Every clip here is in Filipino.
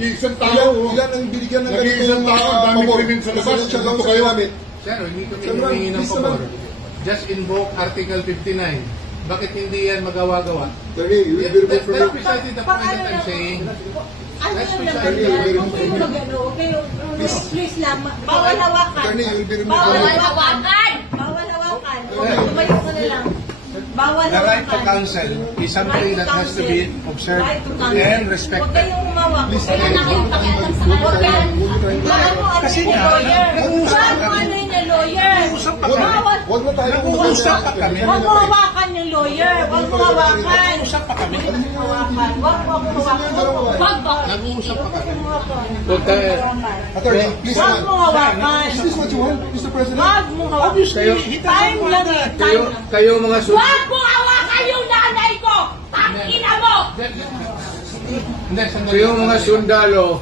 Nag-iisang tao. Ilan ang binigyan ng Nag-iisang tao. Dami krimen sa labas. Dito kayo. Sir, hindi kami humingi ng pabor. Just invoke Article 59. Bakit hindi yan magawa-gawa? That's precisely the point that I'm saying. That's precisely the point. Please lang, bawal hawakan. Bawal hawakan! Bawal hawakan. Tumayo ka na lang. Bawal hawakan. The right to counsel is something that has to be observed and respected. Huwag kayong umawak. Huwag kayong pakialam sa lawyer. Kasi nga, nag-uusap ka kami. Nag-uusap pa kami. Huwag na tayo Nag-uusap pa kami. Huwag mo hawakan yung lawyer. Huwag mo hawakan. Nag-uusap pa kami. Huwag mo hawakan. Huwag ba? Nag-uusap pa kami. Attorney, please. Huwag mo hawakan. Is this what you want, Mr. President? Huwag mo hawakan. Time lang eh. Time lang. Kayo mga Huwag mo hawakan yung nanay ko! Tangina mo! Kayo mga sundalo,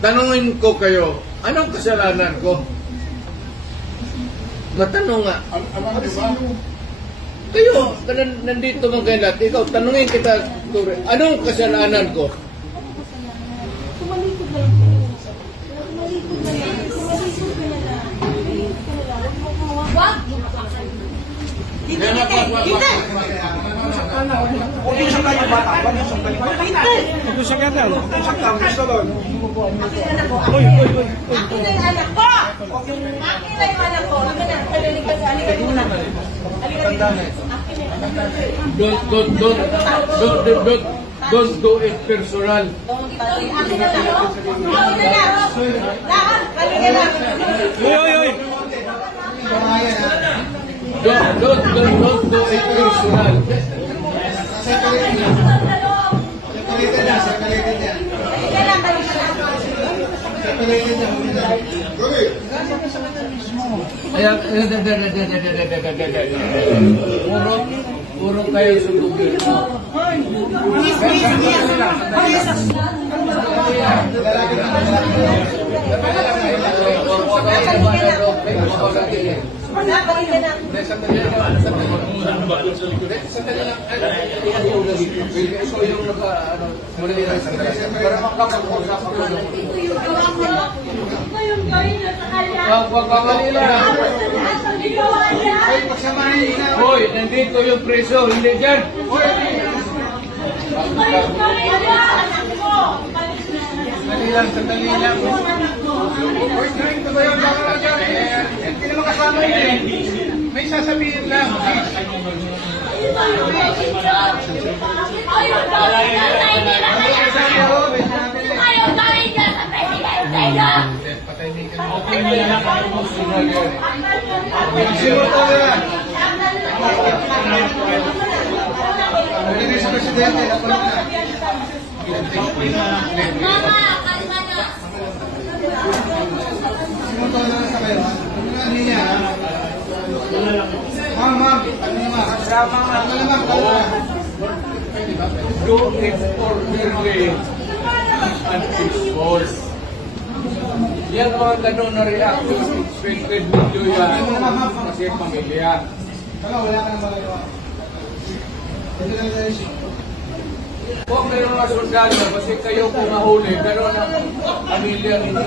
tanungin ko kayo, anong kasalanan ko? Matanong nga. Kayo, nandito mga ganat, ikaw, tanungin kita, anong kasalanan ko? Tumalikod na lang. Tumalikod na lang. Tumalikod ka na lang. Tumalikod ka na lang. Huwag mo hawakan. Huwag! Dito! Huwag yung sakay yung bata. Huwag yung sakay yung bata. Huwag yung sakay yung bata. Huwag yung sakay yung bata. Akin na yung anak ko! Akin na yung anak ko! Akin na. Halika muna. Halika dito. Akin na yung anak ko. Don't do it personal. Akin na lang. Akin na lang. Lahat. Halika lang. Oy! Don't do it personal. Puro kayo sa gobyerno. Hoy, nandito yung preso, hindi dyan. Sandali lang. Hindi naman kasama yun. May sasabihin lang. Do it orderly and peaceful. Yan mga ganun na reaction, expected video yan kasi pamilya. Wala ka nang magagawa. Huwag kayo mga sundalo kasi kayo kung mahuli, pero ang pamilya ninyo.